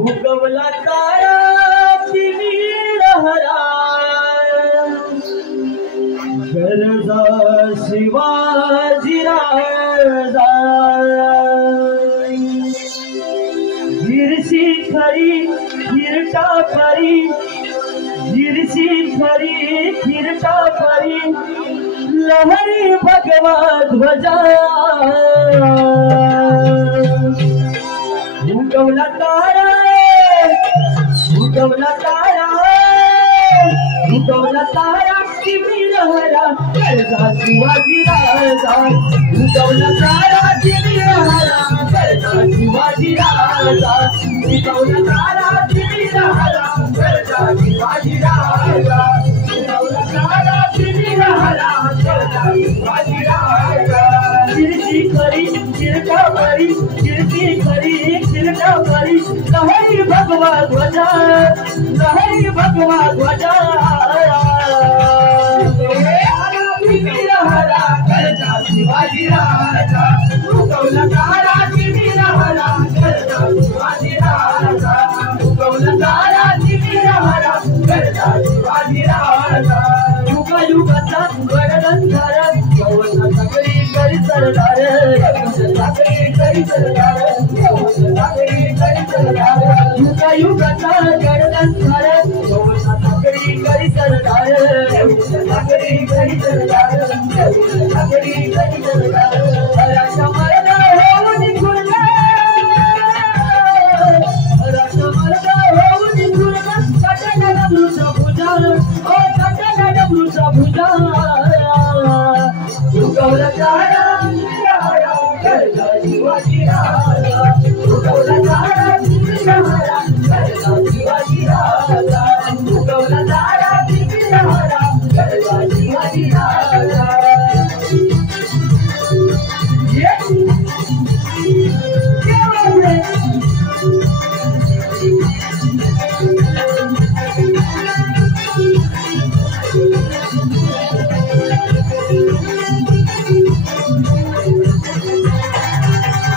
उगवला तारा हरा गरजा शिवाजी राजा गिरशी खरी खिरटा खरी गिरशी खरी खिरटा खरी लहरी भगवा ध्वजा उगवला तारा उगवला तारा उगवला तारा हरा गरजा शिवाजी राजा उगवला तारा हरा गरजा शिवाजी राजा उगवला तारा हरा गरजा शिवाजी राजा उगवला तारा हरा गरजा शिवाजी राजा गिरती खरी गिरता खरी गिरती खरी गिरता खरी लहरी भगवा ध्वजा लहरी भगवा ध्वजा हरा गरजा शिवाजी राजा उगवला तारा हरा गरजा शिवाजी राजा उगवला तारा हरा गरजा शिवाजी राजा युग युगाचा गडगंधार यवना सगळी करी सरदार सगळी करी सरदार सगळी करी सरदार युग युगाचा गडगंधार यवना सगळी करी सरदार सगळी करी सरदार सगळी करी सरदार हराचा मरदा होऊन खुरला हराचा मरदा होऊन खुरला सटना डबलूचा भुजा ओ सटना डबलूचा भुजा उगवला तारा हरा गरजा शिवाजी राजा उगवला तारा हरा गरजा शिवाजी राजा उगवला तारा हरा गरजा शिवाजी राजा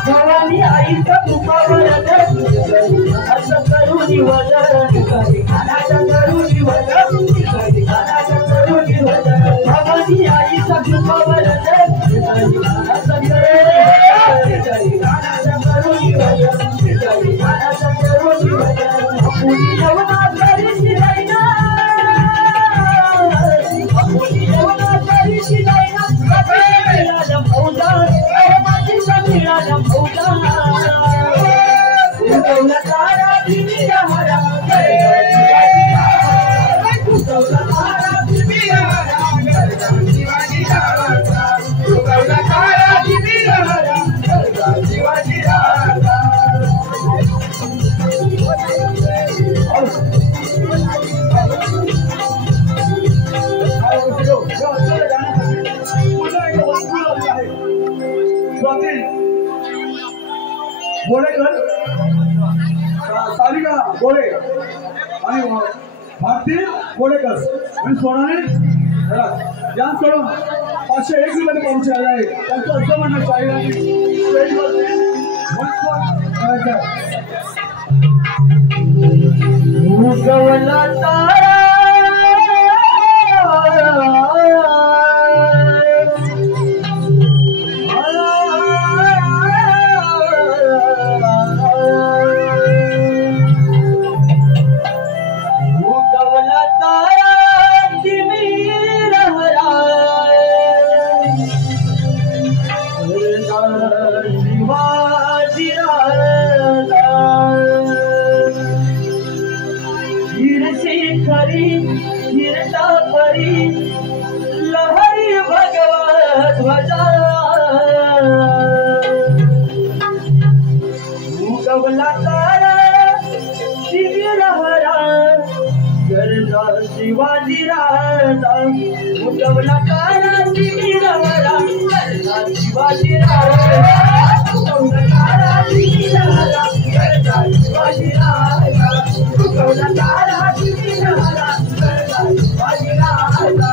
भवानी आईचा तुपावर असं करुणी वजन खानाच्या करुणी वजन करुणी वजन भवानी आईचा तुपावर असं खानाच्या करुणी वजन खानाच्या करुणी वजन पुरी यवना करीची रायना पुरी यवना करीची रायना राजा फौजा माझी समीराजा फौजा उगवला तारा हरा उगवला तारा हरा गरजा शिवाजी राजा उगवला तारा हरा गरजा शिवाजी राजा बोलेकर सारिका बोले आणि भारती बोलेकर आणि सोनाली यांच्याकडून 501 रुपये पाहुणे आले आहे त्यांचं असं म्हणणं आहे स्टेजवरती उगवला तारा शिवाजी राजा गिरशी खरी गिरता खरी लहरी भगवा ध्वजा उगवला तारा हरा गरजा शिवाजी राजा उगवला तारा हरा गरजा शिवाजी राजा उगवला तारा हरा गरजा शिवाजी राजा उगवला तारा हरा गरजा शिवाजी राजा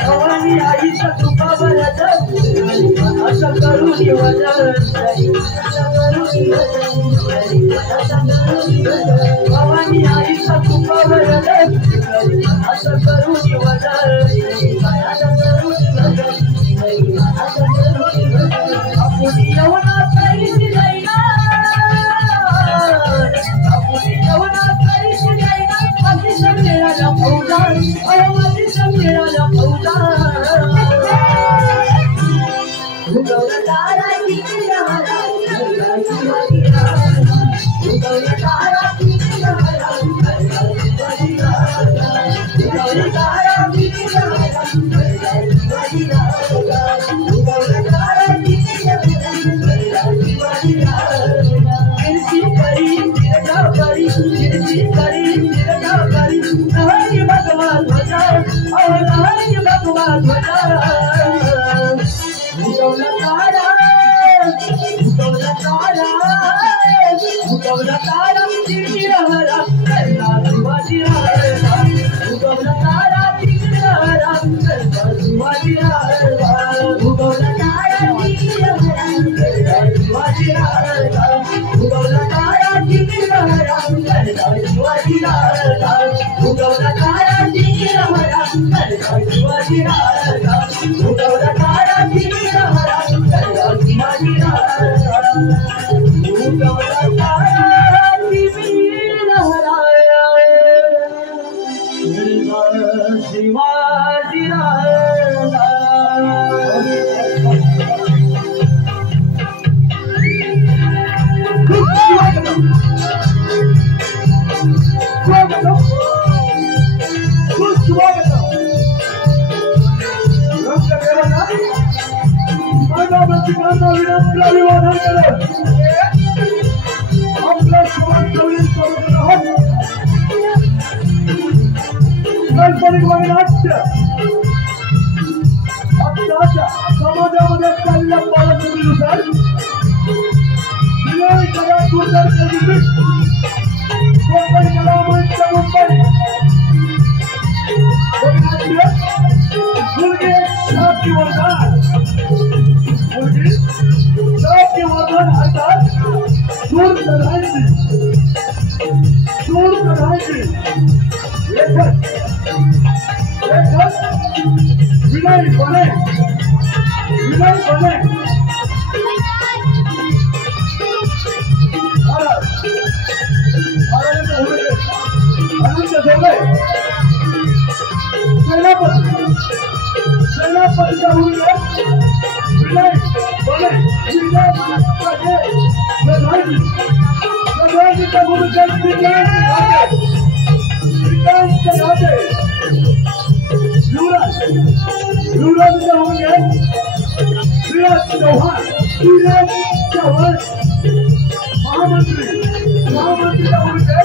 भवानी आईचा तुपावर असं करून भवानी आईचा तुपावर असं करून आपण यवना तरीच जाईना आपण यवना तरीच जाईना माझी समेळाला फौजा माझी समेळाला फौजा उगवला समाजामध्ये चाललेल्या परिस्थितीनुसार कोकण कलामंच मुंबई मुलगी शाब्दी वर्धन हातात सूर कढायची लेखक विनय बने सेनापतीचा मुलगा विनय बने प्रधानजीचा मुलगा युवराजचा मुलगा श्रीराज चव्हाण महामंत्रीचा मुलगा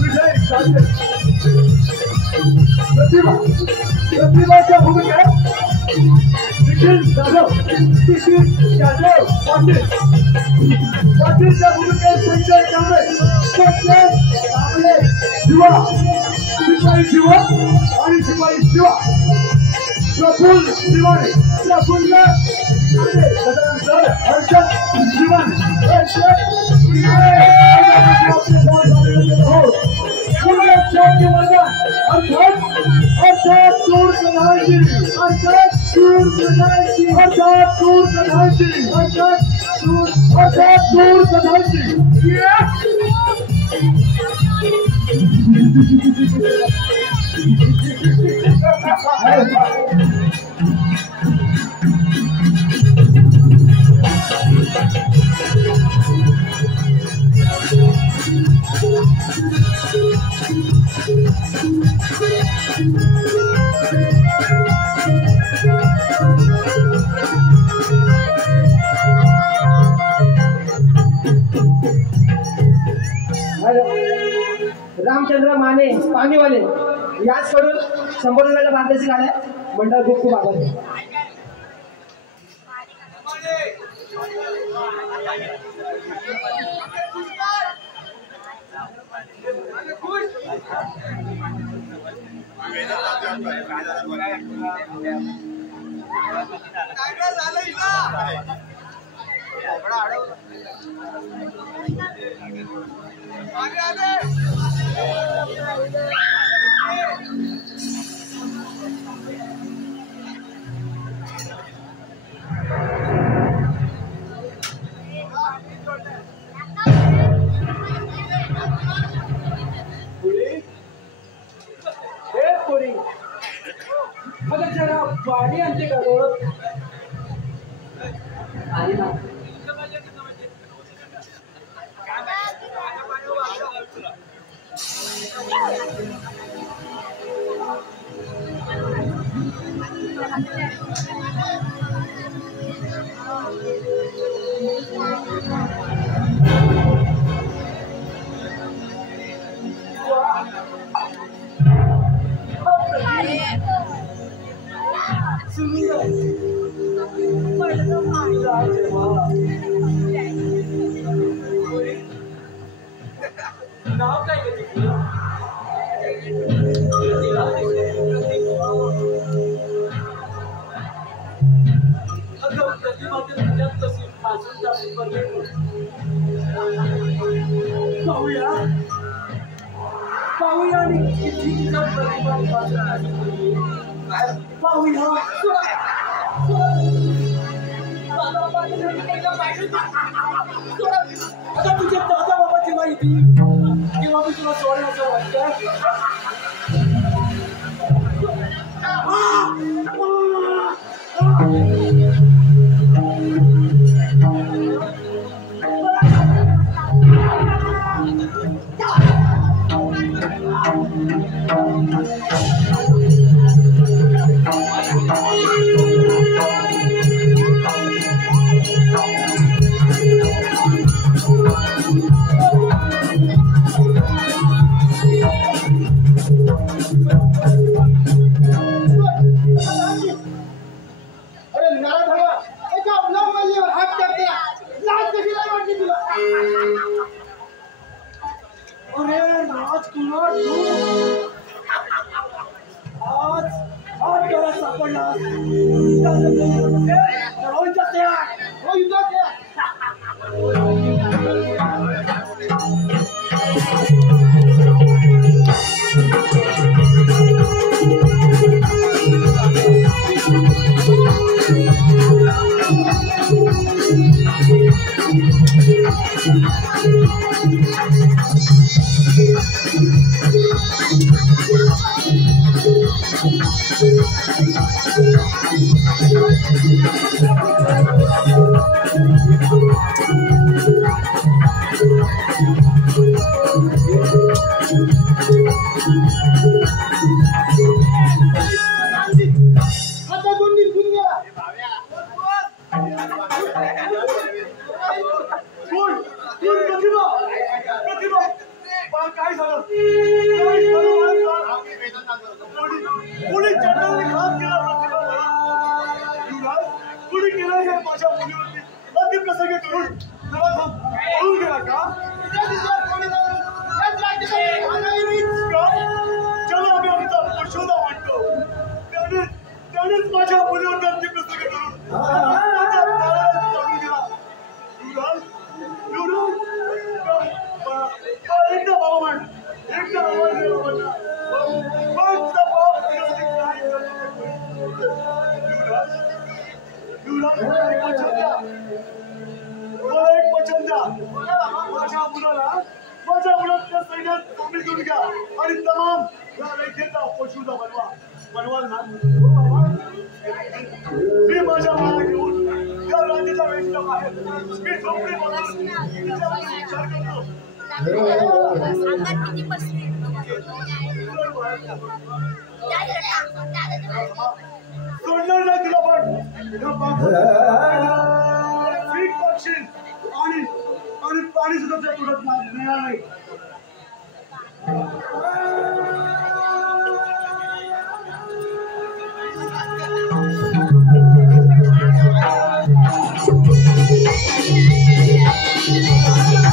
विजय साठे प्रतिभाच्या भूमिका निखिल जाधव पाटीलच्या भूमिकेत संजय कांबळे शिपाई शिवा आणि शिपाई शिवा प्रफुल्ल शिवाने प्रफुल्ल हर्षद शिवाने रामचंद्र माने पाणीवाले याच करून संपूर्ण भारताची गाड्या मंडळ खूप खूप आभार. जरा पाणी आणते का रोड आली ना नाव काय घेते पाहूया पाहूया आणि किती पाहूया आता तुझ्या दादा बाबाची माहिती किंवा मी तुला सोडण्याचं वाटतं पाणी सुद्धा तुडत नाही Thank you.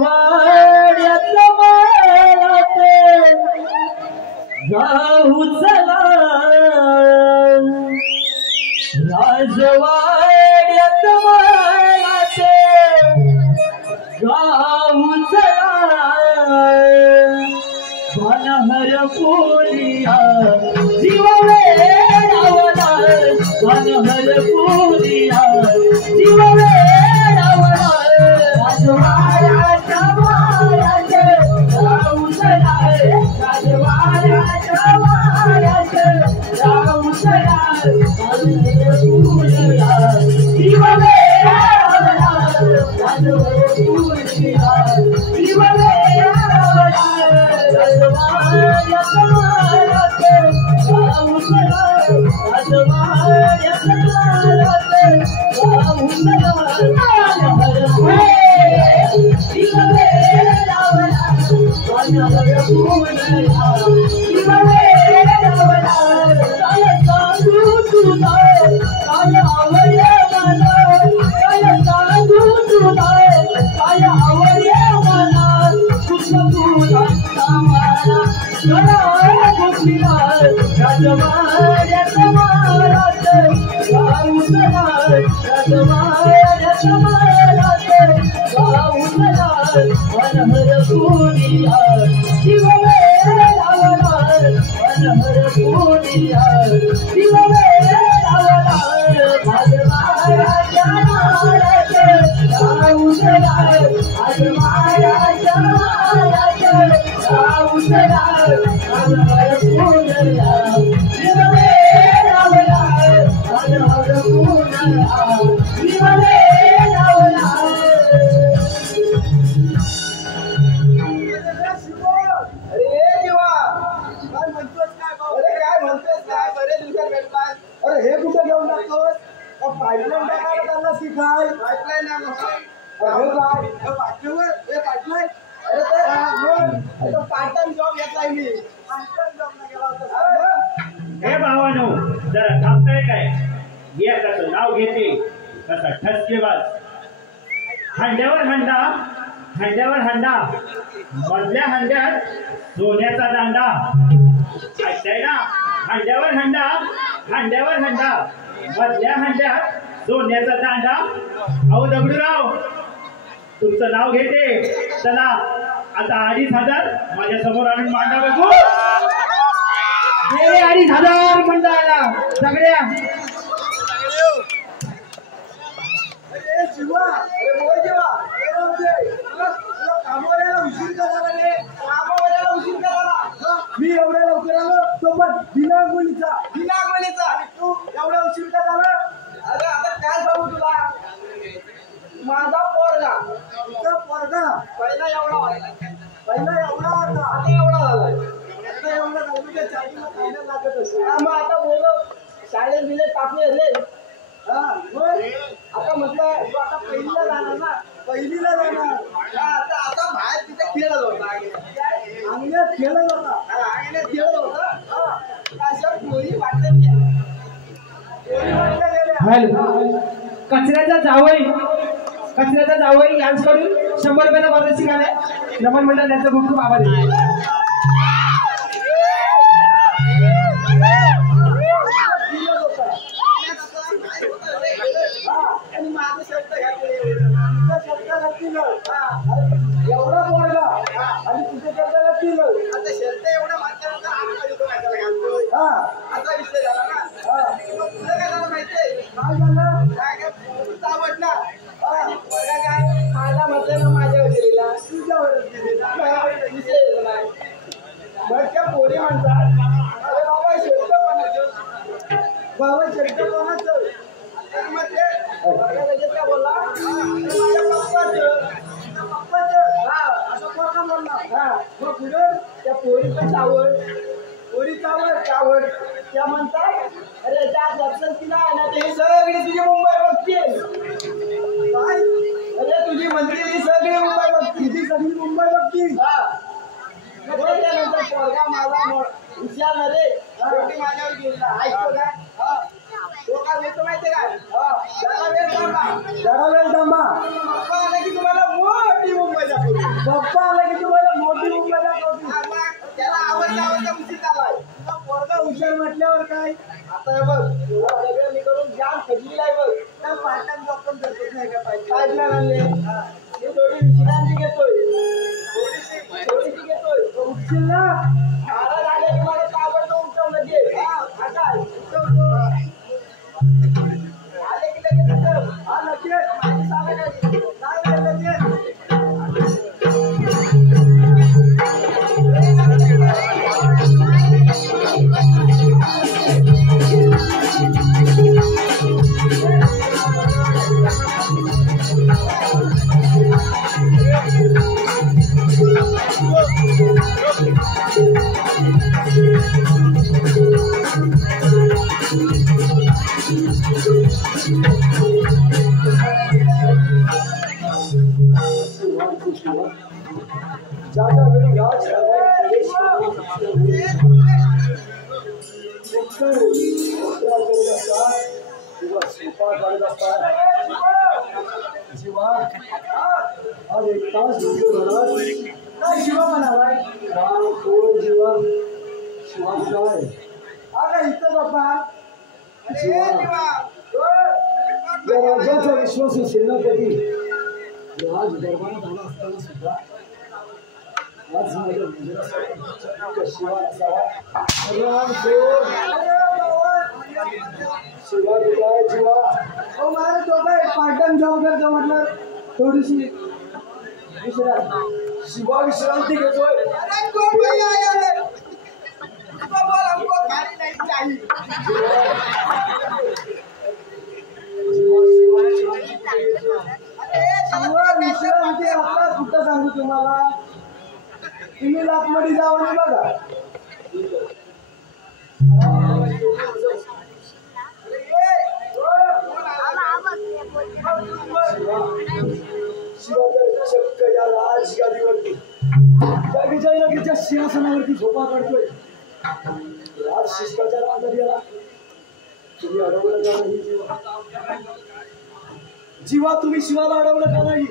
राजवाड्यात मला ते जाऊ चला राजवाड्यात मला ते जाऊ चला बनहर पोलिया जीव वेडावला बनहर पोलिया जीव वेडावला राजवाड्याच्या वाड्याचे जाऊ चला राजवाड्याच्या वाड्याचे जाऊ चला बनहर पोलिया जीव वेडावला बनहर पोलिया जीव वेडावला हे भावानो जरा थांबताय काय एकाचं नाव घेते कसा ठसकेबाज हंड्यावर हंडा हंड्यावर हंडा मधल्या हंड्यात सोन्याचा दांडा ऐकताय ना हंड्यावर हंडा हंड्यावर हंडा मधल्या हंड्यात सोन्याचा दांडा अहो दगडूराव तुमचं नाव घेते चला आता 2,500 माझ्या समोर आणून मांडा बघू 2,500 मंडळाला सगळ्या शिवा अरे बोल जीवा कामाला उशीर करायला कामाला उशीर करायला मी एवढ्या लवकर आलो तो पण बिना मुलीचा आणि तू एवढ्या उशीर का झाला अरे आता काय सांगू तुला माझा पोरगा पहिला एवढा होता आता एवढा झालाय एवढा झाला चाळीला खायला लागत असेल मग आता बोल शाळेत बिले टाकले रे आता म्हटलं तू आता पहिलीला जाणार ना पहिलीला जाणार आता बाहेर तिथे खेळत होता अंगण्यात खेळत होता अशा पोरी वाटत कचऱ्याचा जावई यांच्याकडून 100 रुपयाचा पारितोषिक आलाय नमन मंडळ त्यांचा खूप खूप आभार आहे एवढा पोरगा आणि तुझ्या कर्जाला पिलं आता शर्ट एवढा मात्र आता विषय झाला ना तुला काय झालं माहितीये काय झालं आवडला पोरगा काय माझा म्हटलं ना माझ्या वजिरीला तुझ्यावर विषय नाही मग त्या पोरी म्हणतात अरे बाबा शर्ट कोणाचं बाबा शर्ट कोणाचं मग ते लगेच काय बोलला माझ्या पप्पाचं असं पोरगा हा मग पुढे त्या पोरीचं चावड चावड त्या म्हणतात अरे त्या दर्शन तिला आहे ना ते सगळी तुझी मुंबई बघतील काय अरे तुझी मंत्री सगळी मुंबई बघतील तुझी सगळी मुंबई बघतील हा त्यानंतर पोरगा माझा हुशार ना रे शेवटी माझ्यावर गेला ऐकतो का हा तो काय होतो माहितीये का जरा वेळ थांबा पप्पा आला की तुम्हाला मोठी मुंबई दाखवतील त्याला आवडता उचित आलाय पोरगा हुशार म्हटल्यावर काय आता बघ सगळं मी करून जाम खजलीलाय बघ त्या पार्टन जॉब पण करतोच नाही का पाहिजे आणले मी थोडी विश्रांती घेतोय थोडीशी घेतोय उठशील ना महाराज आले की मला ताबडतोब उठवलं दे आता उठवतो आले की लगेच उठव हा लगेच माझी सावध लगेच शिवा म्हणालाय अरे इथं बाबा राजाचा विश्वास सेनापती राज दरबारात आला असताना सुद्धा आज माझ्या मंदिरासाठी शिवा असावा शिवा काय शिवा हो माझ्या तो काय पाटण जाऊ करतो म्हटलं थोडीशी शिवा विश्रांती घेतोय विश्रांती आता कुठं सांगू तुम्हाला तुम्ही लाटमध्ये जाऊ नये बघा चक्क या राजगादीवरती त्या विजयनगरीच्या सिंहासनावरती झोपा काढतोय राज शिष्टाचार आदर याला तुम्ही अडवलं का नाही जीवा तुम्ही शिवाला अडवलं का नाही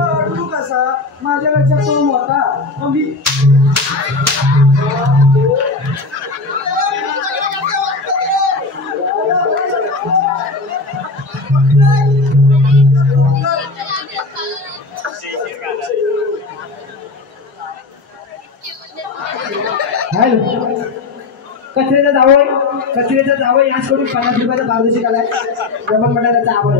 अडवू कसा माझ्यापेक्षा तो मोठा मग मी कचऱ्याचा जावं याच करून 50 रुपयाचा पारदर्शक आलाय जमन मंडळाचा आवड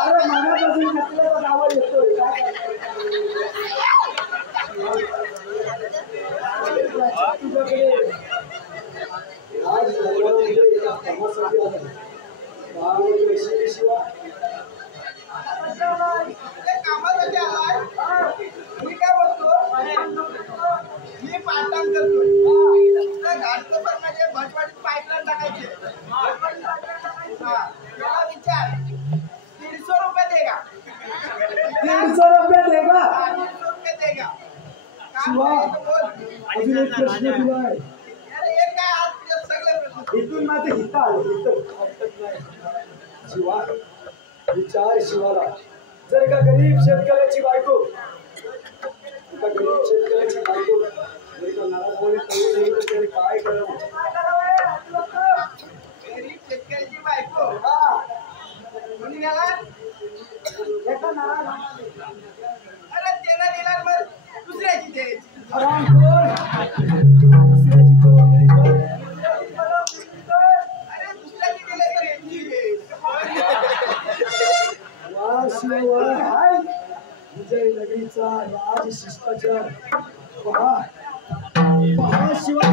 अरे मनापासून कचऱ्याचा जावं येतोय कामासाठी आलाय मी काय बोलतो मी पाटण करतोय घाटचं पण म्हणजे भटवाडीत पाईपलाईन टाकायची त्याला विचार 150 रुपये देगा 150 रुपये देगा 150 रुपये देगा अजून एक प्रश्न तुला आहे अरे एक काय आज तुझे सगळे प्रश्न इथून माझे हिता आले शिवा विचार शिवाला जर का गरीब शेतकऱ्याची बायको गरीब शेतकऱ्याची बायको जर का नाराज काय करावं गरीब शेतकऱ्याची बायको कोणी गेला अरे त्याला दिला मग दुसऱ्याची द्यायची अरे दुसऱ्याची दिले तर विजय नगरीचा राज शिष्टाचार पहा शिवाय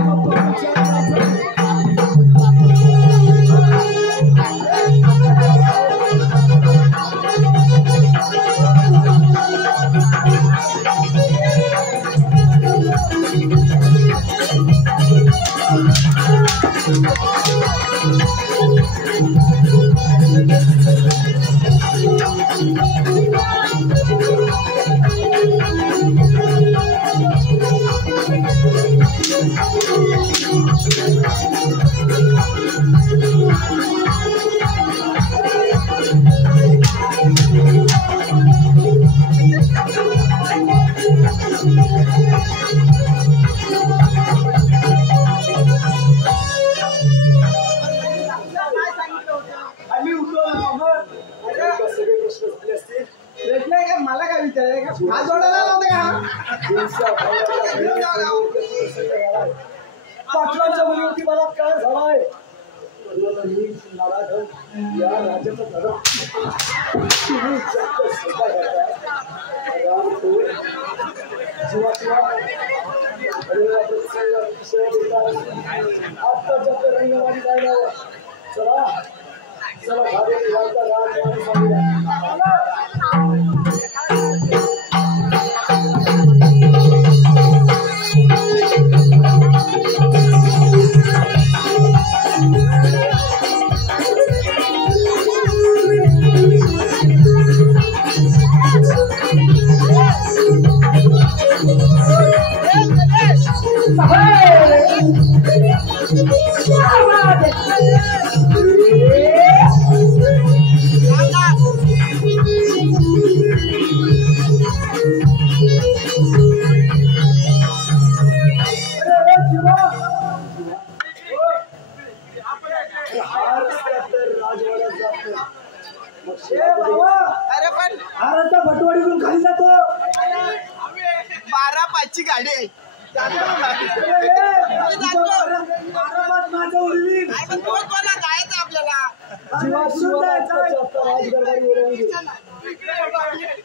आम्ही उठलो ना मग. अरे सगळे प्रश्न झाले असतील. प्रश्न आहे का मला काय विचारायचं का हात जोडायला नव्हते का पाटलांच्या मुलीवरती बलात्कार झालाय. या राज्याचा धर्म तुम्ही जीवा आत्ताच्या रंगवाडी जायला चला चला भावी वार्ता राजवाडी सांगूया. भटवाडीतून खाली जातो 12-5 गाडी आहे. माझं उरवीन जायचं आपल्याला.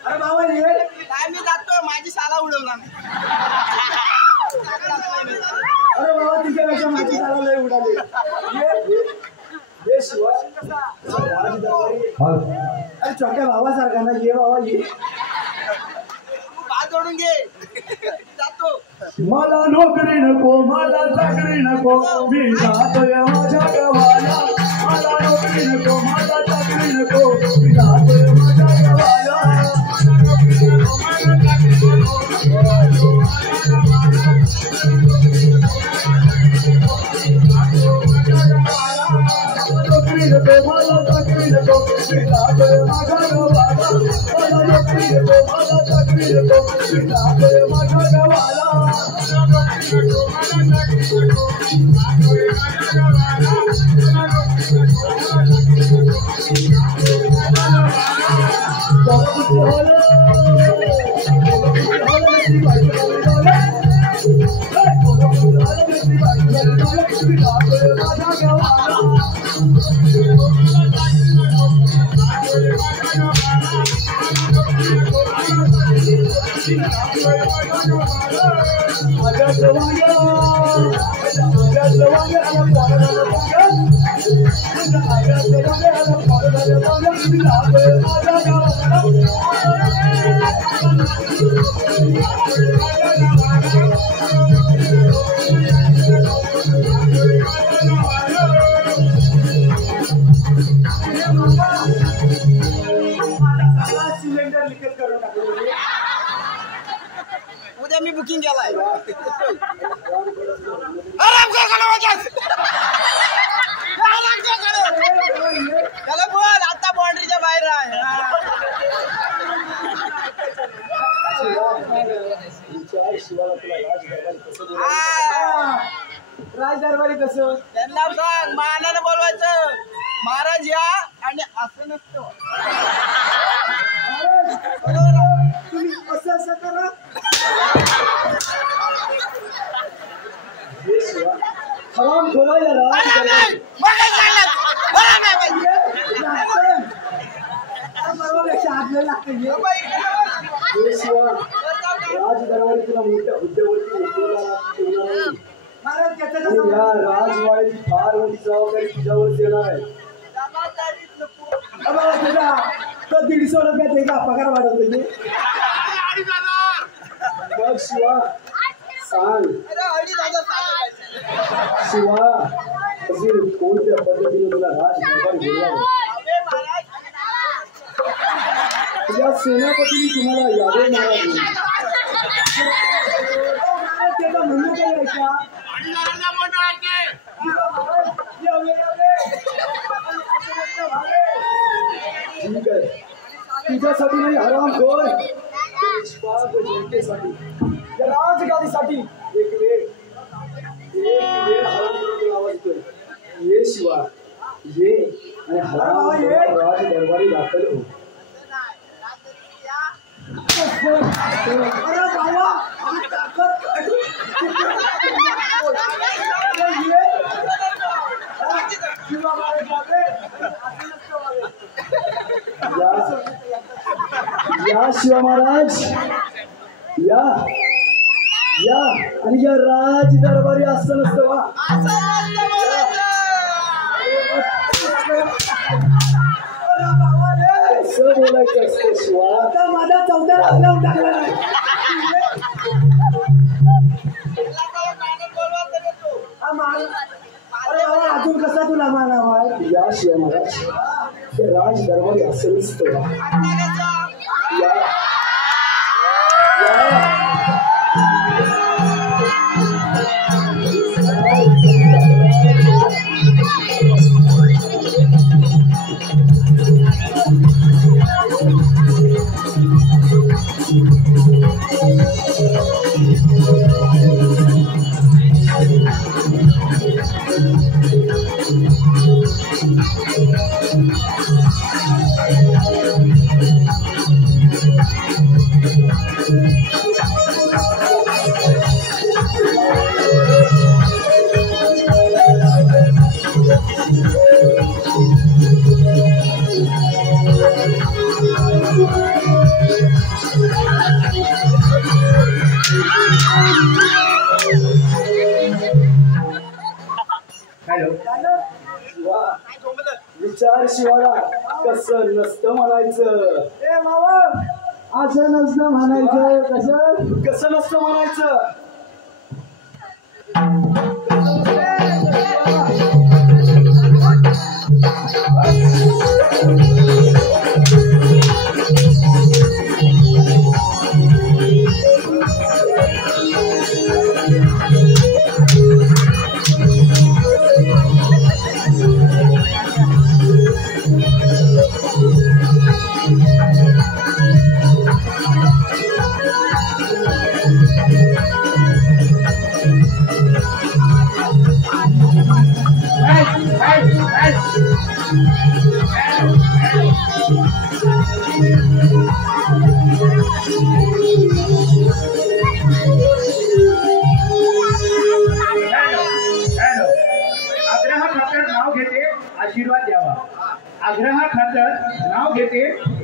अरे बाबा ये काय मी जातो माझी साला उडवला. अरे बाबा तिच्यापेक्षा माझी साला लय उडाली. ये शिवा अरे छोट्या भावासारखा ना ये बाबा ये हात जोडून घे जातो. मला नोकरी नको मला चाकरी नको मी जातोय माझ्या गावाला. मला नोकरी नको मला चाकरी नको मी जातोय माझ्या गावाला. नोकरी नको मला चाकरी नको मी जातोय माझ्या गावाला. मला नोकरी नको मला चाकरी नको मी जातोय माझ्या गावाला. सिलेंडर लिकेज करून टाकलं. उद्या मी बुकिंग केलाय. त्याला बोल आता बाउंड्रीच्या बाहेर आहे. राजदरबारी कसं त्यांना सांग मानानं बोलवायचं. महाराज या आणि असं नसतं. तुम्ही असं असं करा. हराम खोला याला आपल्याला लागतं. राजदरबारी तुला मोठ्या हुद्द्यावरती या राजवाड्याची फार मोठी जबाबदारी तुझ्यावर येणार आहे. तुझा तो 150 रुपयात पगार वाढवतो. बघ शिवा सांग अरे अडीच हजार सांगायचं. शिवा अजून कोणत्या पद्धतीने तुला राजकारभार घेऊन या सेनापतीने तुम्हाला यावे महाराज त्याचं म्हणणं काय आहे का? ठीक आहे तुझ्यासाठी नाही हराम खोर जनतेसाठी या राजगादीसाठी एक वेळ हराम करून आवाज येतोय ये शिवा ये आणि हराम राज दरबारी दाखल हो. अरे बाबा या शिवा महाराज या या आणि या राज दरबारी असं नसतं वा कसं बोलायचं असतं शिवा माझा 14 लावून टाकला नाही अजून कसा तुला मानावा या शिवा महाराज राज दरबारी असं नसतं या विचार शिवाला कसं नसतं म्हणायचं ए मावा असं नसतं म्हणायचं कसं नसतं म्हणायचं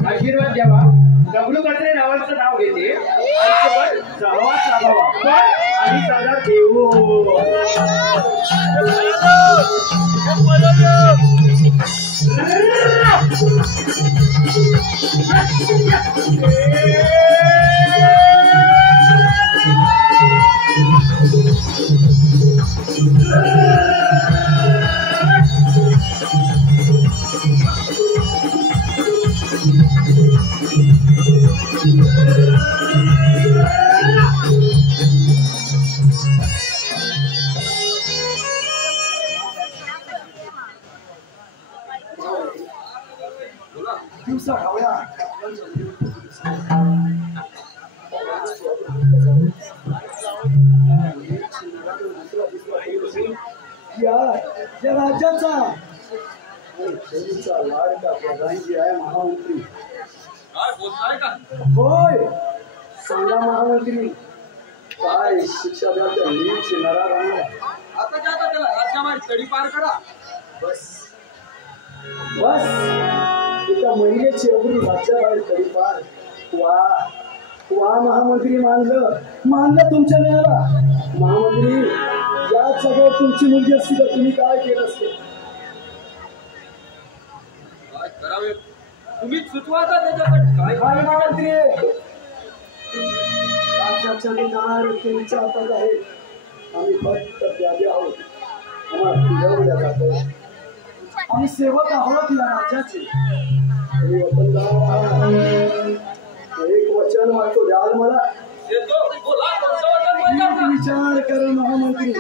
आशीर्वाद द्यावा दगडू कात्रे नावाचं नाव घेते सहवास लाभावा आणि सदा देऊ या राज्याचा लाडका प्रधानजी आहे महामंत्री होय सांगा महामंत्री काय शिक्षा द्या त्या नीट नराधमाला आता त्याला राज्याबाहेर तडी पार करा बस बस एका महिलेची अगदी राज्याबाहेर तडी पार वा वा महामंत्री मानलं तुमच्या न्यायाला महामंत्री या सगळं तुमची मुलगी असती तर तुम्ही काय केलं असते काय करावे तुम्ही सुचवा त्याच्यासाठी काय महामंत्री राज्यात राजाचा अधिकार तुमच्या हातात आहे. आम्ही फक्त प्यादे आहोत. आम्हाला फिरवल्या जातं. आम्ही सेवक आहोत या राजाचे. तुम्ही वतनदार आहात. एक वचन मागतो द्याल मला. विचार करा महामंत्री.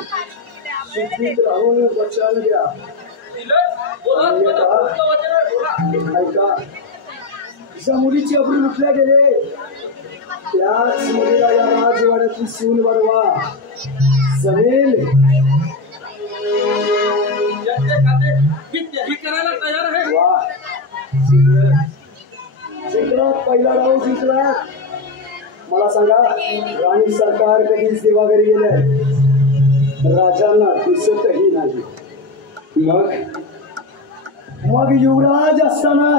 सुखीत राहून वचन द्या. ऐका, ज्या मुलीची अब्रू लुटल्या गेले त्याच मुलीला या राजवाड्याची सून बनवा. जमेल? वा, जिंकलात. पहिला राऊंड जिंकलात. मला सांगा, राणी सरकार कधीच देवाघरी गेले? राजांना दिसतही नाही. मग युवराज असताना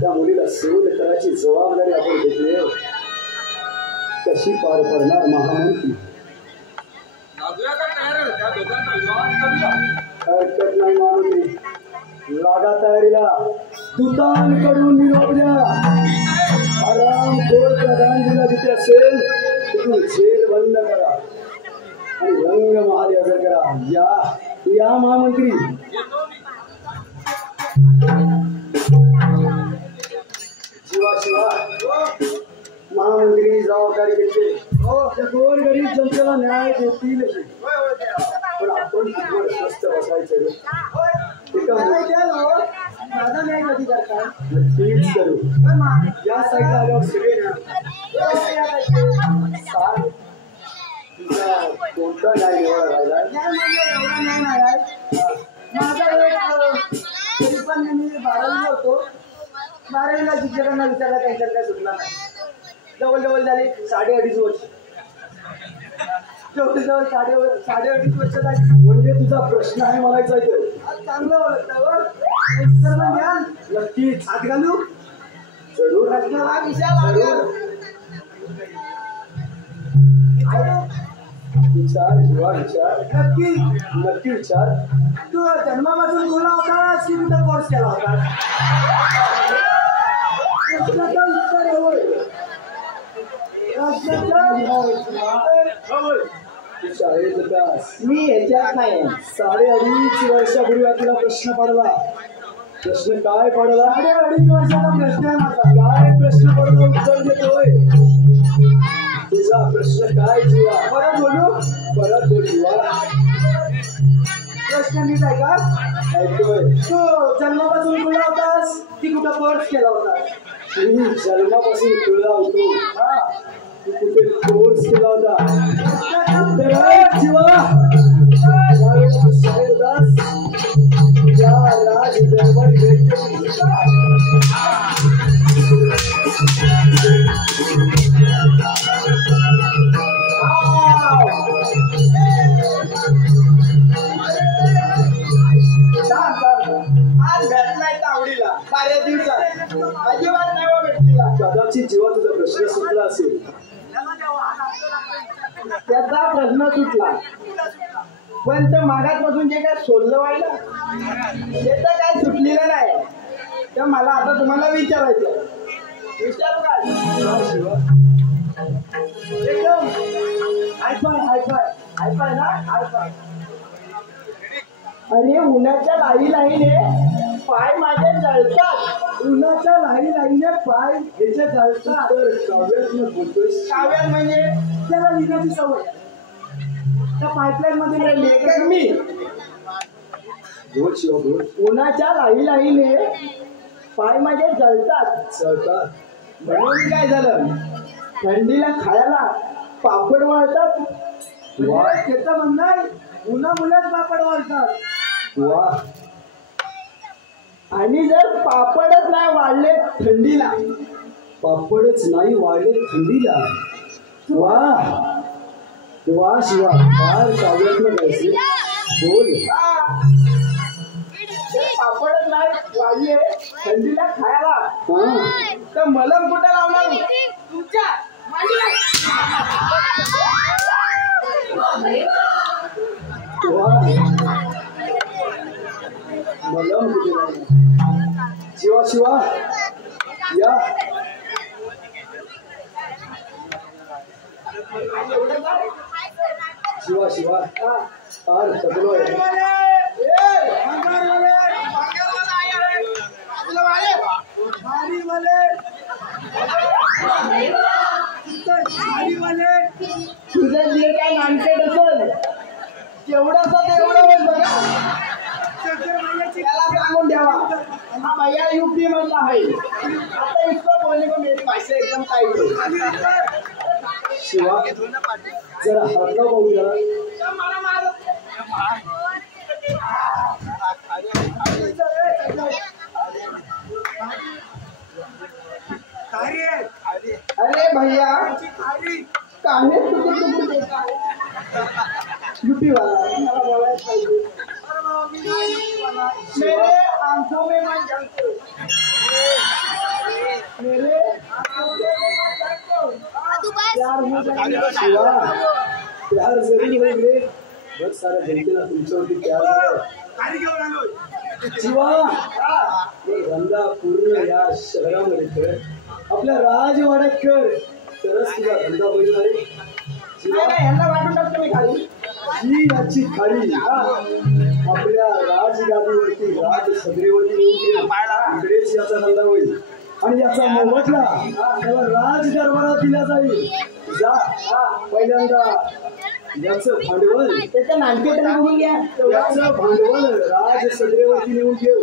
त्या मुलीला सून करायची जबाबदारी आपण घेतली. कशी पार पडणार महामंत्री? हरकत नाही महामंत्री. लागा तयारीला. दूतांकडून निरोप द्या. आराम खोल प्रधानजीला जिथे असेल तिथून जेल बंद करा आणि रंग महाल हजर करा. या महामंत्री. शिवा महामंत्री जबाबदारी घेतली. त्या दोन गरीब जनतेला न्याय देतील. पण आपण किती स्वस्त बसायचं? माझा न्याय कधी करताय? नक्कीच करू. या साईडला आल्यावर सगळे कोणता न्याय निवडा राहिला? एवढा न्याय नाही आहे. माझा एक तरी पण मी 12वी होतो. 12वीला शिक्षकांना विचारला त्यांच्यात काय सुटला नाही. जवळ झाले 2.5 वर्ष. जवळ 2.5 वर्ष झाली. म्हणजे तुझा प्रश्न आहे म्हणायचा इथे. चांगलं ओळखतावर नक्कीच. हात घालू. जरूर. हा विषय विचार जीवा विचार. नक्की विचार. तू जन्मापासून खुला होतास की कुठं कोर्स केला होता? शाळेत होतास. मी ह्याच्यात नाही. 2.5 वर्षापूर्वी तुला प्रश्न पडला. प्रश्न काय पडला? 2.5 वर्षाचा प्रश्न आहे माझा. काय प्रश्न पडला? उत्तर देतोय. तुझा प्रश्न काय जीवा? परत बोलू. परत बोल जीवा. प्रश्न नीट आहे का? ऐकतोय. तू जन्मापासून खुला होतास की कुठं कोर्स केला होता? मी जन्मापासून खुला होतो. तू कुठे कोर्स केला होता? उत्तर जीवा. शाळेत होतास या राज दरबारी आज भेटलाय आवडीला 12 दिवसात. अजिबात नाही भेटलीला. कदाचित जेव्हा तुझा प्रश्न सुटला असेल. त्याचा प्रश्न सुटला पण ते मागासपासून जे काय सोडलं व्हायला ते तर काय सुटलेलं नाही. तर मला आता तुम्हाला विचारायचं. विचारू काय? एकदम हायफाय ना हायफाय. अरे उन्हाच्या लाईने पाय माझे जळतात. उन्हाच्या लाईने पाय ह्याच्या जळतात. काव्यात बोलतोय. काव्यात म्हणजे त्याला लिहिण्याची सवय. त्या पाईपलाईन मध्ये लेखक मी. बोल शिवा बोल. उन्हाच्या लाईने पाय माझे जळतात. जळतात म्हणून काय झालं? थंडीला खायला पापड वाळतात. त्याचं म्हणणं आहे उन्हामुळेच पापड वाळतात. वा. आणि जर पापडच नाही वाढले थंडीला. पापडच नाही वाढले थंडीला. वा वा शिवा. फार काव्यात्मक आहे. बोल. जर पापडच नाही वाढले थंडीला खायला हा. तर मलम कुठं लावणार? तुमच्या वा. मलम कुठे नाही. शिवा शिवा या. आणि एवढं काय शिवा शिवा फार थकलो आहे. तुझं जे काय नानकेट असेल तेवढंच तेवढं होईल बघा. त्याला सांगून द्यावा हा भैया यूपी मधला आहे. आता इसको बोलने को मेरी भाषा एकदम टाइट है. शिवा जरा हातला बघूया. अरे भैया काहे तुझे यूपी वाला मला बोलायचं पाहिजे. मेरे आंखों में मन जलते मेरे आंखों में मन जलते प्यार हो जाएगा. शिवा प्यार जरी होईल रे बघ साऱ्या जनतेला तुमच्यावरती प्यार झालाय. शिवा हे धंदा पूर्ण या शहरामध्ये कर आपल्या राजवाड्यात कर तरच तुझा धंदा होईल रे. शिवा ह्यांना वाटून टाकतो मी खाली. ही याची खाली आपल्या राजगादीवरती राजसदरेवरती इकडेच याचा धंदा होईल आणि याचा मोबदला त्याला राज दरबारात दिला जाईल. जा पहिल्यांदा याचं भांडवल त्याचं नानकेट बघून घ्या. याचं भांडवल राजसदरेवरती नेऊन ठेव.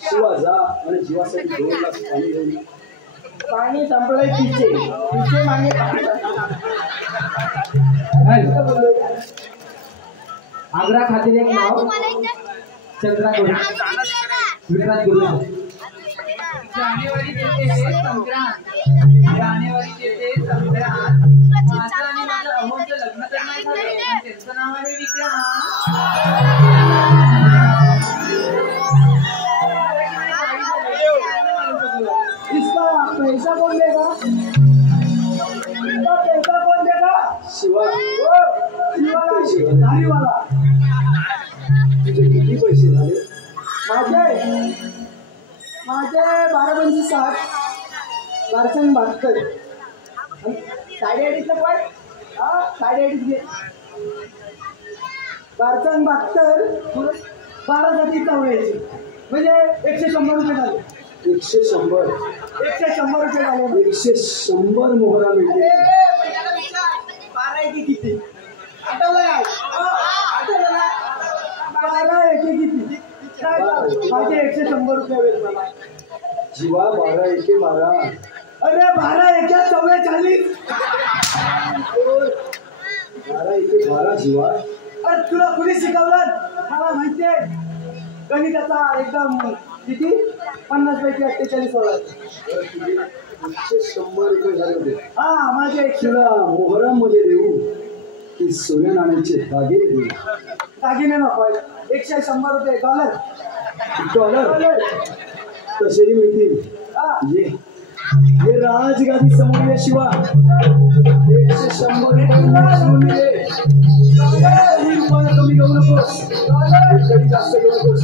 शिवा जा आणि जीवासाठी 2 ग्लास पाणी घेऊन ये. पाणी संपलंय पिचे पिचे मागे आग्रा खातील एक नाव चंद्रा गुरु विक्रांत गुरु. जानेवारी येते संक्रांत जानेवारी येते संक्रांत माझं आणि माझं अमोलचं लग्न तर नाही झालं पण त्यांचं नाव आहे विक्रांत. इसका पैसा कौन देगा. इसका पैसा कौन देगा. शिवा शिवाला गाडीवाला. तुझे किती पैसे झाले. माझे माझे 12-25-60 1272 साडेअडीचचं पण 2.5 घे. 1272 12 चौऱ्याऐंशी म्हणजे 100 रुपये झाले. 100 100 रुपये झाले. 100 मोहरा मिळते. 12 एके किती आठवलं काय. आठवलं ना 12 एके किती काय माझे 100 रुपये वेळ मला. जीवा 12 एके 12. अरे 12 एके 44. 12 एके 12 जीवा. अरे तुला कुणी शिकवलं मला माहितीये गणिताचा एकदम किती 50 पैकी 48 होणार. 100 रुपये झाले होते. हा माझे 100 तुला मोहरामध्ये देऊ की सोन्या नाण्याचे दागिने देऊ. दागिने नको 100 रुपये डॉलर डॉलर तसेही मिळतील. हा ये राजगादी समोर ये शिवा. 100 रुपये ये. काही रुपये कमी घेऊ नकोस. कधी जास्त घेऊ नकोस.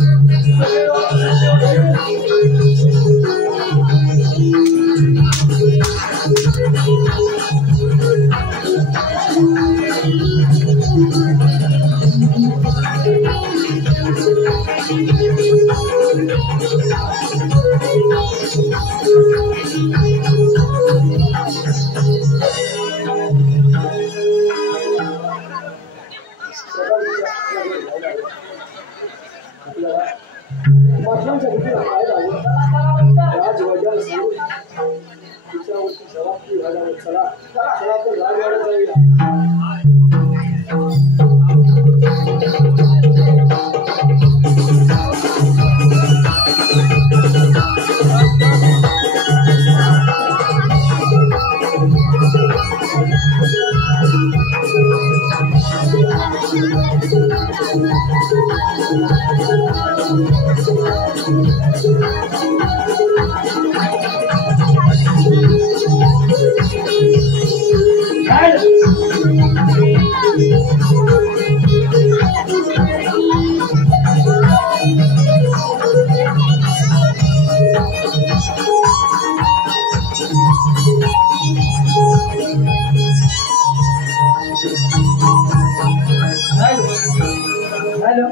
हॅलो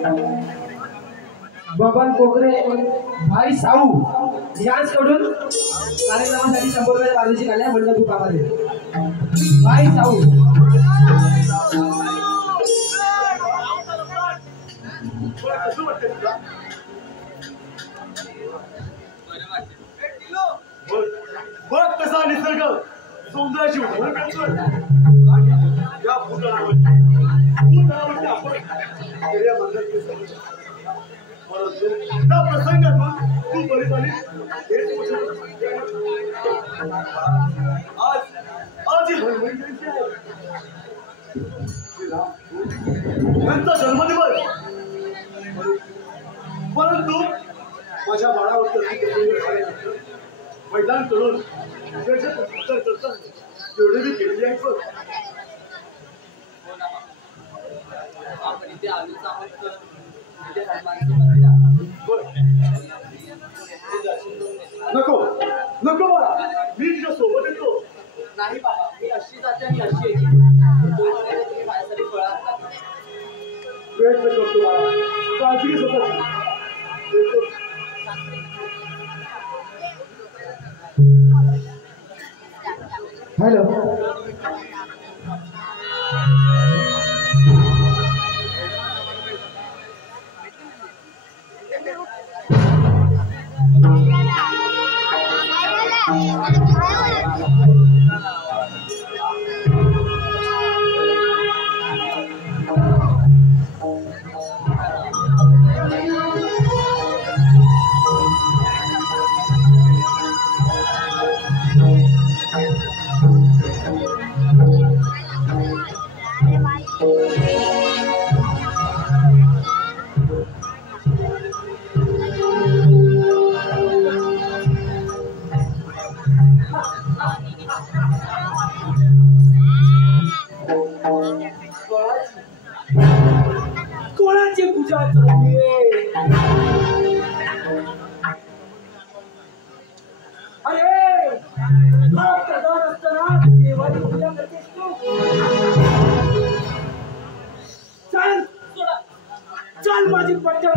बबन कोकरे भाई साऊ यांच्याकडून कार्यक्रमासाठी 100 रुपये पारितोषिक आल्या म्हणलं तू कामा दे भाई साऊ बघ कसा निसर्ग सौंदर्याची भर करतोय या भूतलावरती आपण गेल्या मंदिरात परंतु त्या प्रसंगातून तू बरी झाली आज ही हनुमानजयंती आहे त्यांचा जन्मदिवस परंतु माझ्या बाळावर मैदान करून करता तेवढे मी केलेली आहे आपण इथे आलोच आहोत तर नको नको बाळा मी तुझ्या सोबत येतो नाही बाबा मी अशी जाते आणि अशी येते तुम्ही माझ्यासाठी फळं आणतात प्रयत्न करतो बाळा काळजी घे स्वतःची येतो. हॅलो कोणाची पूजा चालली अरे हा प्रधान असताना देवाची पूजा करतेस तू चल चल माझी पट्ट्या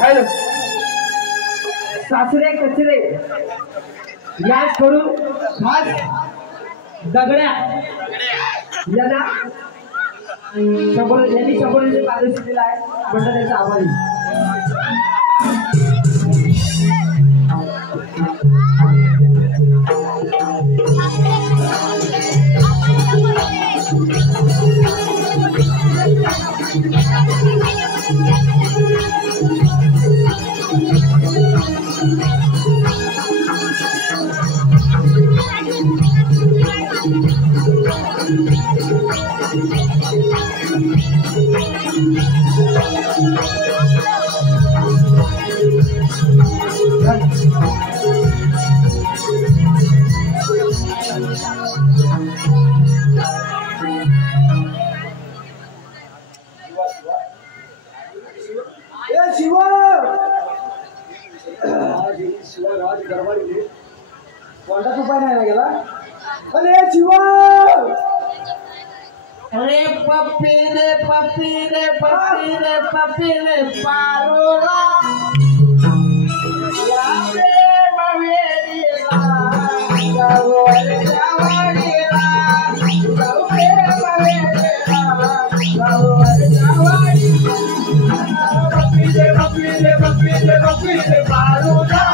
हॅलो सासरे कचरे याच करून खास दगड्या यांना यांनी शंभर पारितोषिक दिला आहे म्हणतात त्याचा आभारी. शिवाराज गरबाडीले कोणताच उपाय नाही गेला. अरे शिवा अरे पप्पी रे पप्पी रे पप्पी रे पप्पी रे पारोला या प्रेम वेडीला गावाला जावाडीला गाव प्रेम वेडीला गावाला जावाडीला पप्पी रे पप्पी रे पप्पी रे पप्पी रे पारोला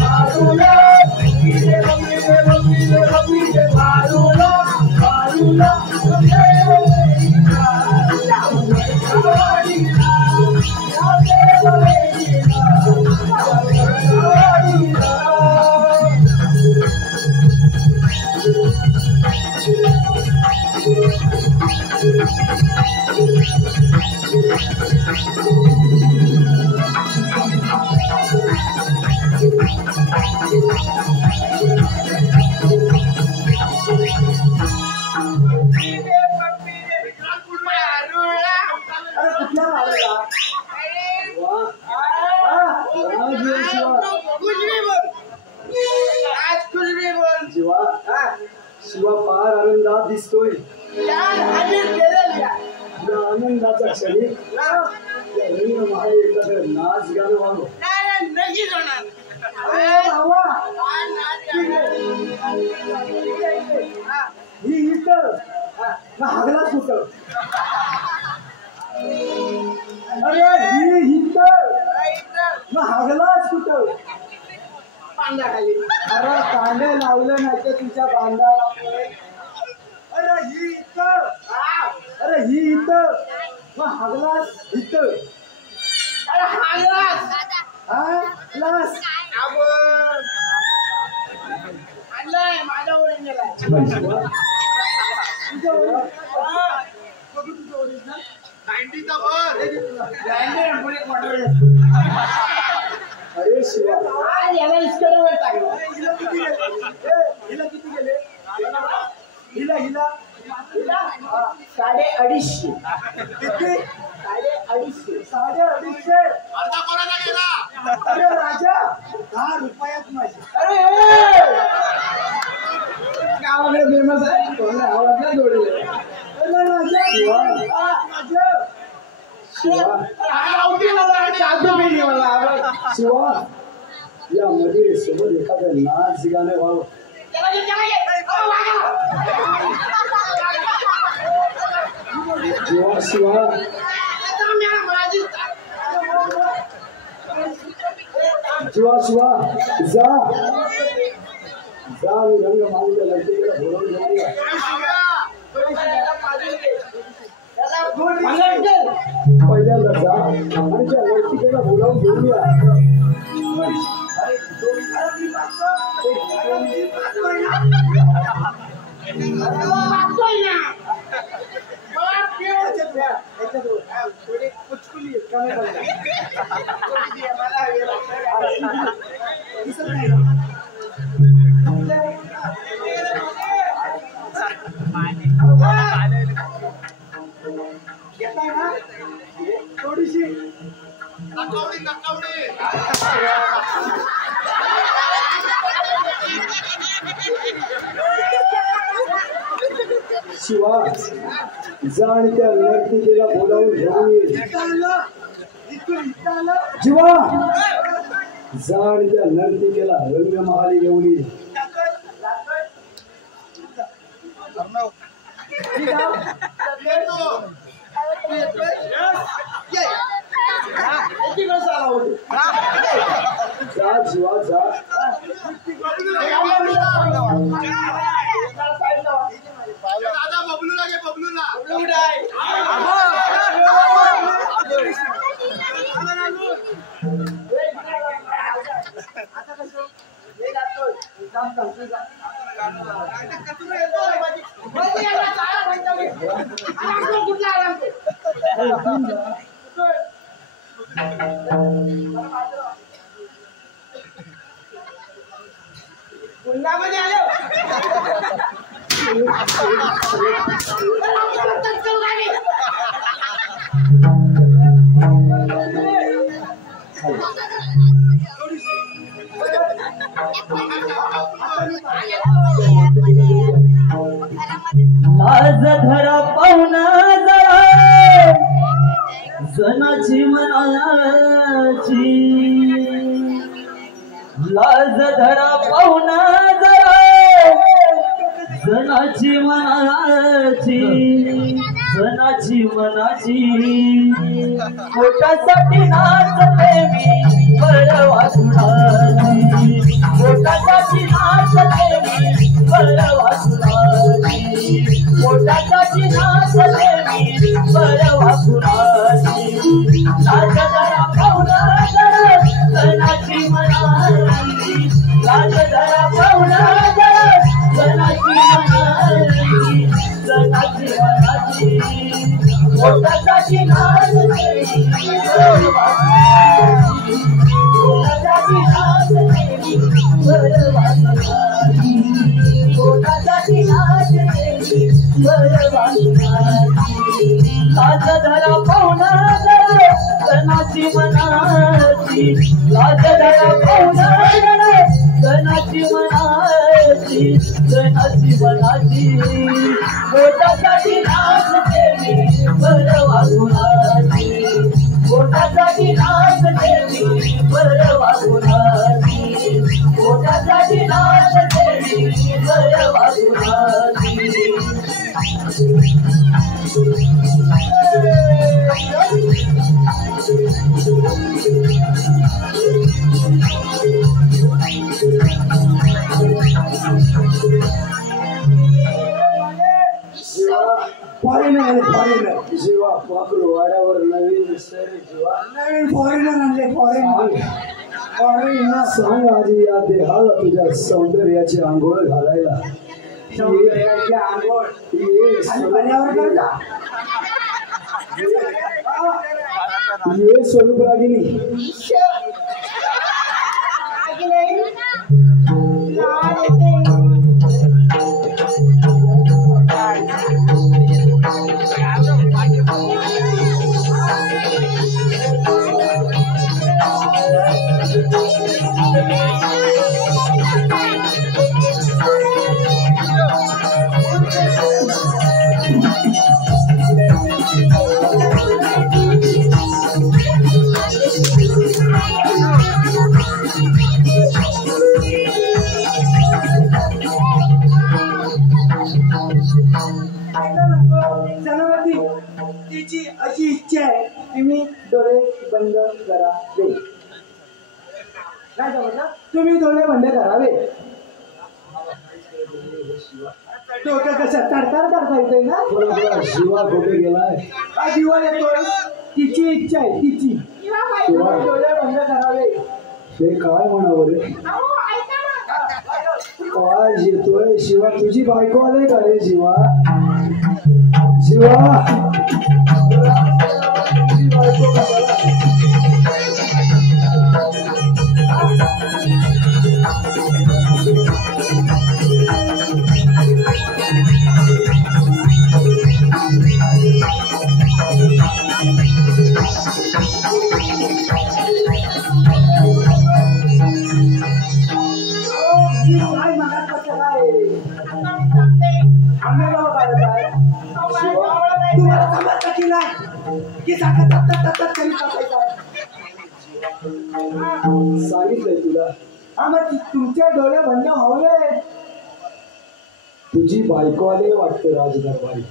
पारोला पप्पी रे पप्पी रे पप्पी रे पप्पी रे पारोला पारोला शिवा फार आनंदात दिसतोय. आनंदाच्या क्षणी रंगमहाल एखादं नाच गाणं व्हावं. ही इथं हागलाच कुठं. अरे ही इथं हागलाच कुठं. अरे कांदे लावले नाही तर तुझ्या बांधाला. अरे ही इथं अरे ही इथं मग हागलास इथं. अरे हागलास हागलास माझ्या ओळख गेलाय. अरे शिवा याला इतकं वेळ टाकला. हिला किती गेले. हिला हिला हिला 250. किती 250. 250. अरे राजा 10 रुपयात माझे. अरे गावाकडे फेमस आहे. कोणा आवाज नाही जोडले. राजा शिवा या मध्ये सोबत एखादं नाच गाणं व्हावं. शिवा शिवा शिवा शिवा जा जा रंग मागच्या लडकीला बोलवून घेऊया. पहिल्यांदा जा आणि त्या लडकीला बोलावून घेऊया. थोडीशी शिवा जा आणि त्या लडकीला बोलावून घेऊन ये. शिवा जा आणि त्या लडकीला रंगमहाली घेऊन ये. तू येतोय ये. किती वेळ चाला होती जा जीवा जा. दादा बबलूला घे बबलूला बबलू आहे आता कसं हे जातोय काम करतोय कुठला पुण्यामध्ये आलो लाज धरा पाहुणा जरा जनाची मनाची लाज धरा पाहुणा जरा जनाची मनाची जनाची मनाची पोटासाठी नाचते मी बळवा तुझी पोटासाठी नाचते मी बळवा तुझी पोटासाठी नाचते मी बळवा तुझी लाज धरा पाहुणा जरा जनाची मनाची लाज धरा पाहुणा जरा जनाची मनाची जनाची मनाची पोटासाठी नाचते मी बळवा पोटासाठी नाचते मी बळवा पोटासाठी नाचते मी बळवा लाज धरा पाहुणा जरा जनाची मनाची लाज धरा पाहुणा जरा जनाची मनाची जनाची मनाची पोटासाठी नाचते मी बळवा पोटासाठी नाचते मी बळवा पोटासाठी नाचते मी बळवा फॉरेनर जीवा वाकरू वाड्यावर नवीन जीवा नवीन फॉरेनर आणले फॉरेनर सांग आजी या देहाला तुझ्या सौंदर्याची आंघोळ घालायला सौंदर्याची आंघोळ ये स्वरूप रागिनी तिची अशी इच्छा आहे की मी डोळे बंद करावे. काय समजलं? तुम्ही डोळे बंद करावे. डोकं कसं तडतड करता येतोय ना. शिवा कुठे गेलाय? हा जीवा येतोय. तिची इच्छा आहे तिची डोळे बंद करावे. ते काय म्हणावं रे? आवाज येतोय शिवा तुझी बायको आले का रे शिवा? शिवा तुझी बायको का? सांगितलंय तुला. हा मग तुमचे डोळे बंद हवे. तुझी बायको आले वाटतं राजदरबारी.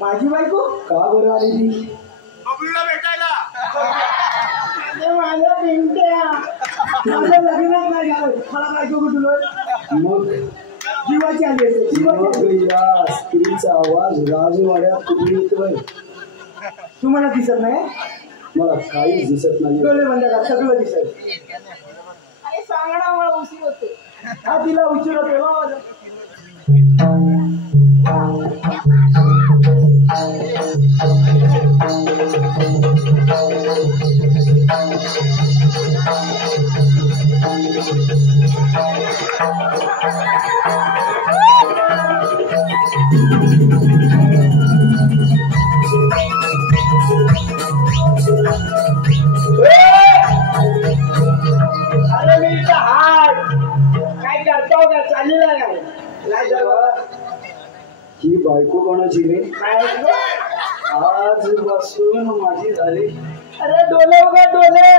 माझी बायको का बरं आली ती? बबलूला भेटायला. ते माझ्या पिंट्या माझं लग्नच नाही झालं मला बायको कुठून होईल? मग जीवाची आली असेल, जीवाची आली. मग या स्त्रीचा आवाज राजवाड्यात कुठे येतोय? तुम्हाला दिसत नाही? मला काहीच दिसत नाही. डोळे बंद करा, सगळं दिसत. अरे सांगणं मला उशीर होते. हा तिला उशीर होते हो माझं. अरे मी इथं हाय. काय करतो का चाललेला काय नाही जवळ. ही बायको कोणाची रे? काय ऐकलं? आज बसून माझी झाली. अरे डोले उघड डोले.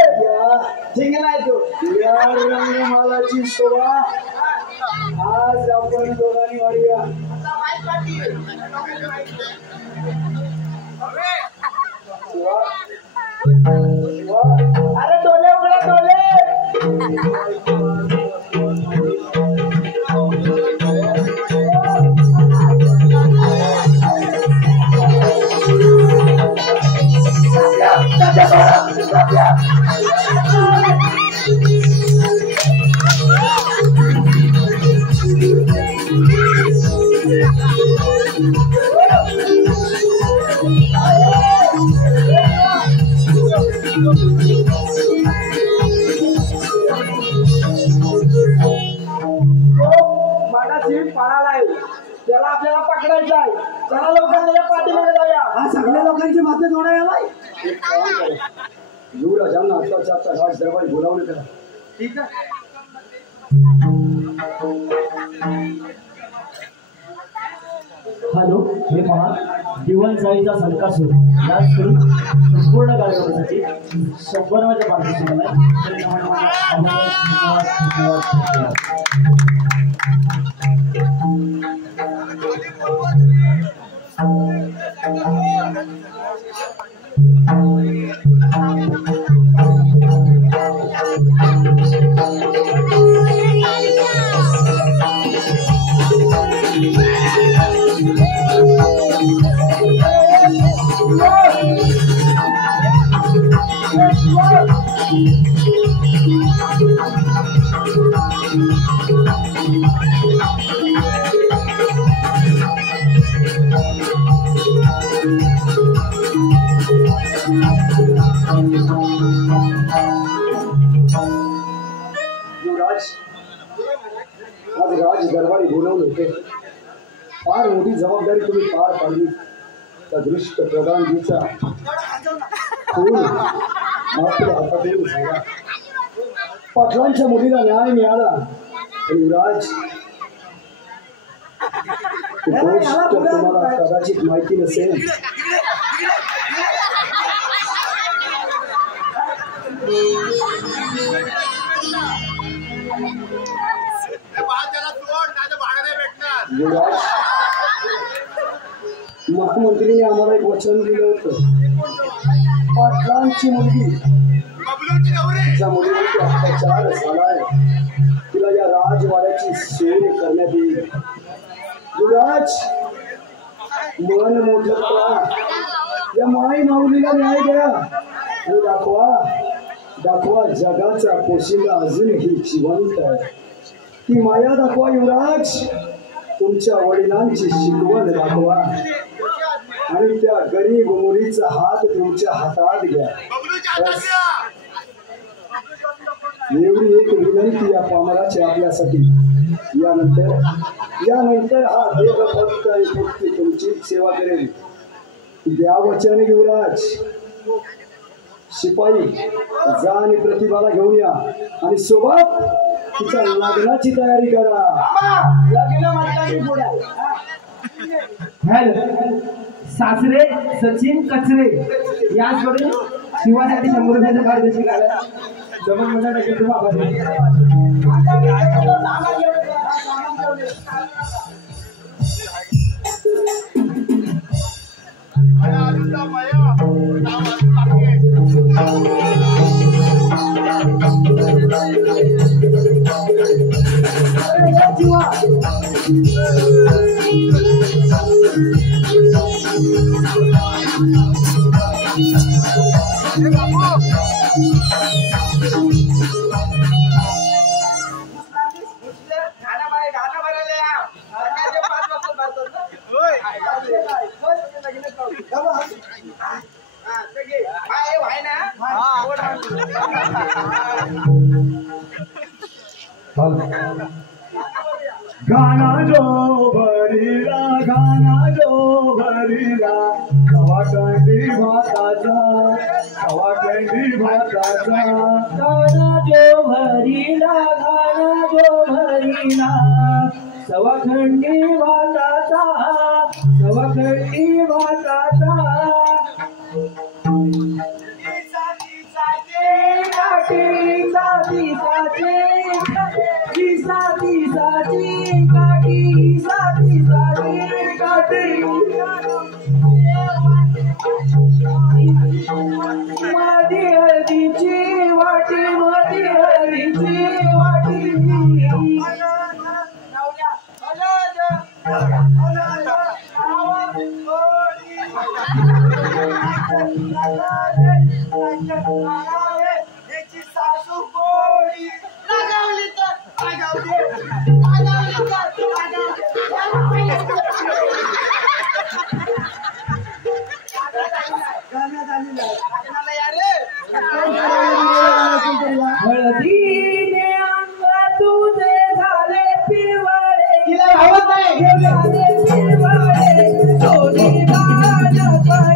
झिंगलाय तो. या रंगमालाची शोभा आज आपण दोघांनी वाढूया. अरे डोले उघडा डोले. पळालाय त्याला आपल्याला पकडायचं आहे. चला लवकर त्याच्या पाठीमागे जाऊया. हा सगळ्या लोकांची माते जोडा आलाय. एक काम करा, युवराजांना आत्ताच्या आत्ता राज दरबारी बोलावले करा. ठीक आहे. हॅलो, हे पहा, दिवाणचाळीचा संकासूर डान्स करून संपूर्ण कार्यक्रमासाठी 100 माझ्या पार्टिसिपेट युवराज, आज राज दरबारी बोलवले होते. फार मोठी जबाबदारी तुम्ही पार पाडली. त्या दृष्ट प्रधानजीचा खून आपल्या हातात येऊन झाला. पाटलांच्या मुलीला न्याय मिळाला. युवराज, ही गोष्ट तुम्हाला कदाचित माहिती नसेल. युवराज, मुख्यमंत्रीने आम्हाला एक वचन दिलं होतं. पाटलांची मुलगी ज्या मुलीवरती अत्याचार झालाय तिला या राजवाड्याची सोय करण्यात येईल. युवराज, मन मोठं करा. या माई माऊलीला न्याय द्या आणि दाखवा जगाचा पोशिंदा अजूनही जिवंत आहे. ती माया दाखवा युवराज. तुमच्या वडिलांची शिकवण दाखवा आणि त्या गरीब मुलीचा हात तुमच्या हातात घ्या. एवढी एक विनंती या पामराची आपल्यासाठी. यानंतर हा देव फक्त आणि फक्त तुमची सेवा करेल. द्या वचन युवराज. शिपाई, जा आणि प्रतिभाला घेऊन या आणि सोबत तिच्या लग्नाची तयारी करा. लग्न म्हटलं की पुढे. हॅलो, सासरे सचिन कचरे याचकडे शिवासाठी 100 रुपयाचं पारितोषिक आलं. जमून मला टक्के तुम्हाला गाना जो भरीला खवाकंडी भाताचा खवाकंडी भाताचा गाना जो भरीला सवाखंडी भाताचा मध्ये हळदीची वाटी सासू गोडी लागवली तर हळदीने अंग तुझे झाले पिवळे तिला भावत नाही झाले पिवळे सोनी बाळपण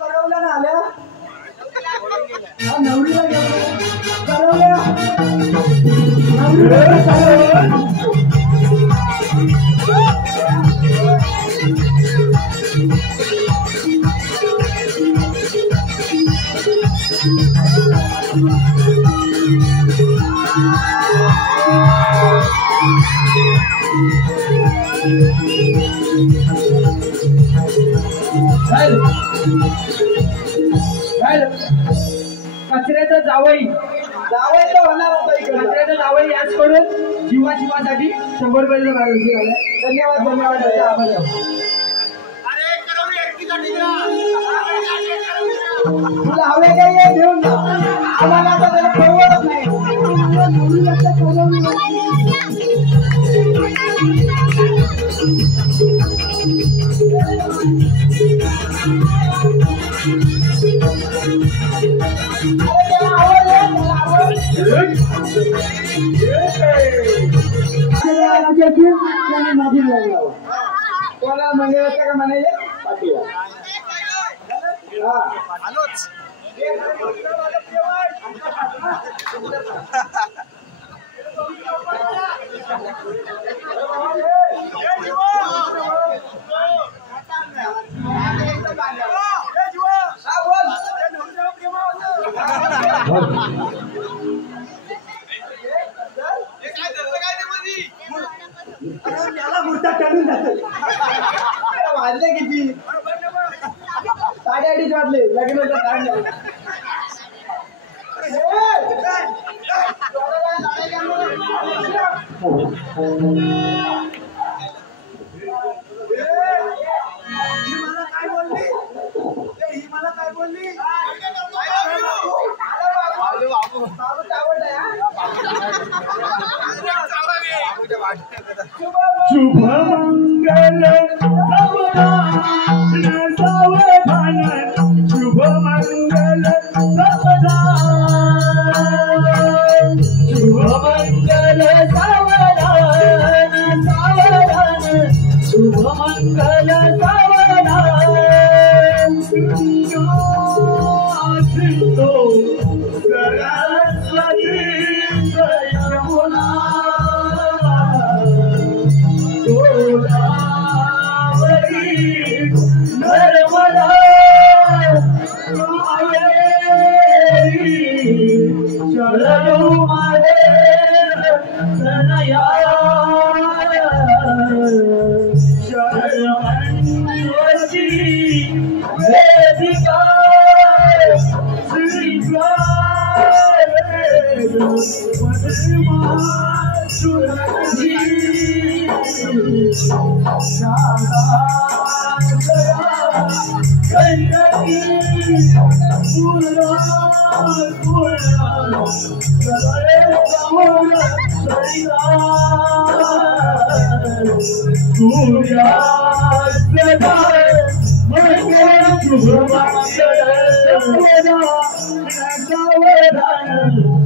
करवल्या ना आल्या नवरीला गेल्या करवल्या कचऱ्याचं जावई जावई तर होणार आता इकडे कचऱ्याचं जावई याच कडून जीवासाठी 100 रुपयाचं मार्गदर्शन आलं. धन्यवाद त्याचा आभार आहे. तुला हवे काही आहे घेऊन जा आम्हाला आता त्याला परवडत नाही कोणाला मंदिराच्या का म्हणायचे पाटील वाजले किती 8:30 वाजले लगेच बाबू शुभ मंगल सावधान सावधान शुभ मंगल सावधान शुभ मंगल सावधान सावधान शुभ मंगल सावधान सिंधू सरस्वती यमुना गोदावरी नर्मदा कावेरी शरणो माहे तनया शरणवशी वेदिका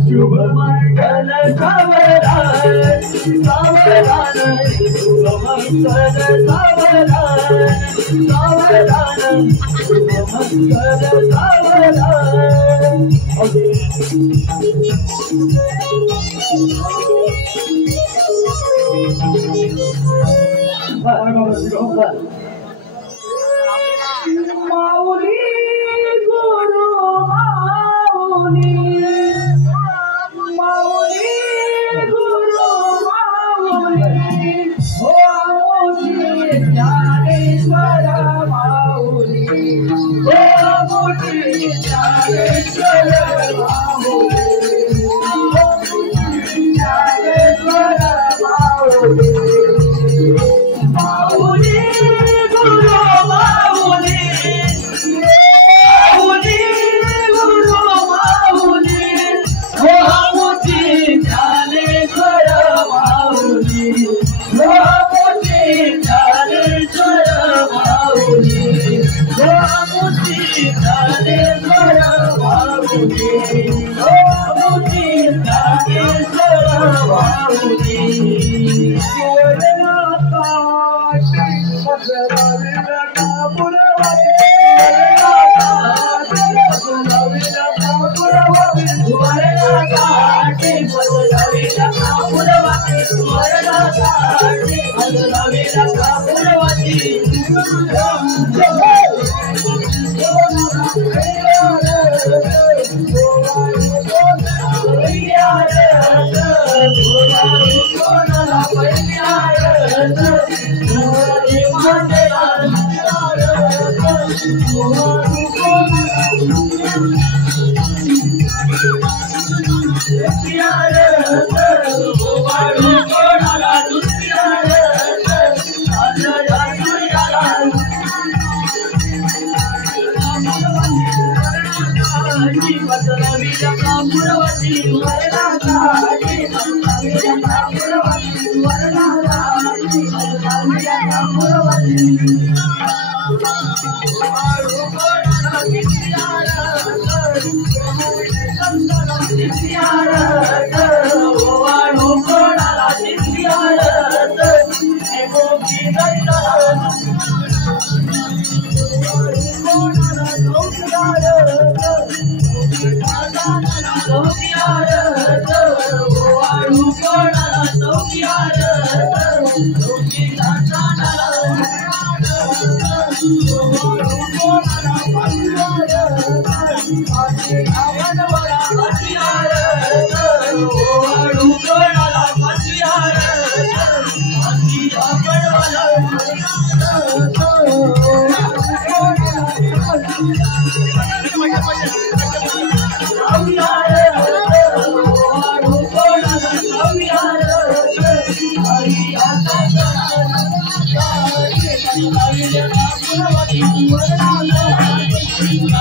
शुभ मंगल सावधान सावधान शुभ मंगल सावधान सावधान शुभ मंगल सावधान माऊली गुरु माऊली माऊली गुरु माऊली हो मोठी ज्ञानेश्वर माऊली हो मोठी ज्ञानेश्वर माऊली हो मोठी ज्ञानेश्वर माऊली माऊली गुरु माऊली माऊली गुरु माऊली हो मोठी ज्ञानेश्वर माऊली हो मोठी ज्ञानेश्वर माऊली हो मोठी ज्ञानेश्वर माऊली हो मोठी ज्ञानेश्वर माऊली Hare सर्वदा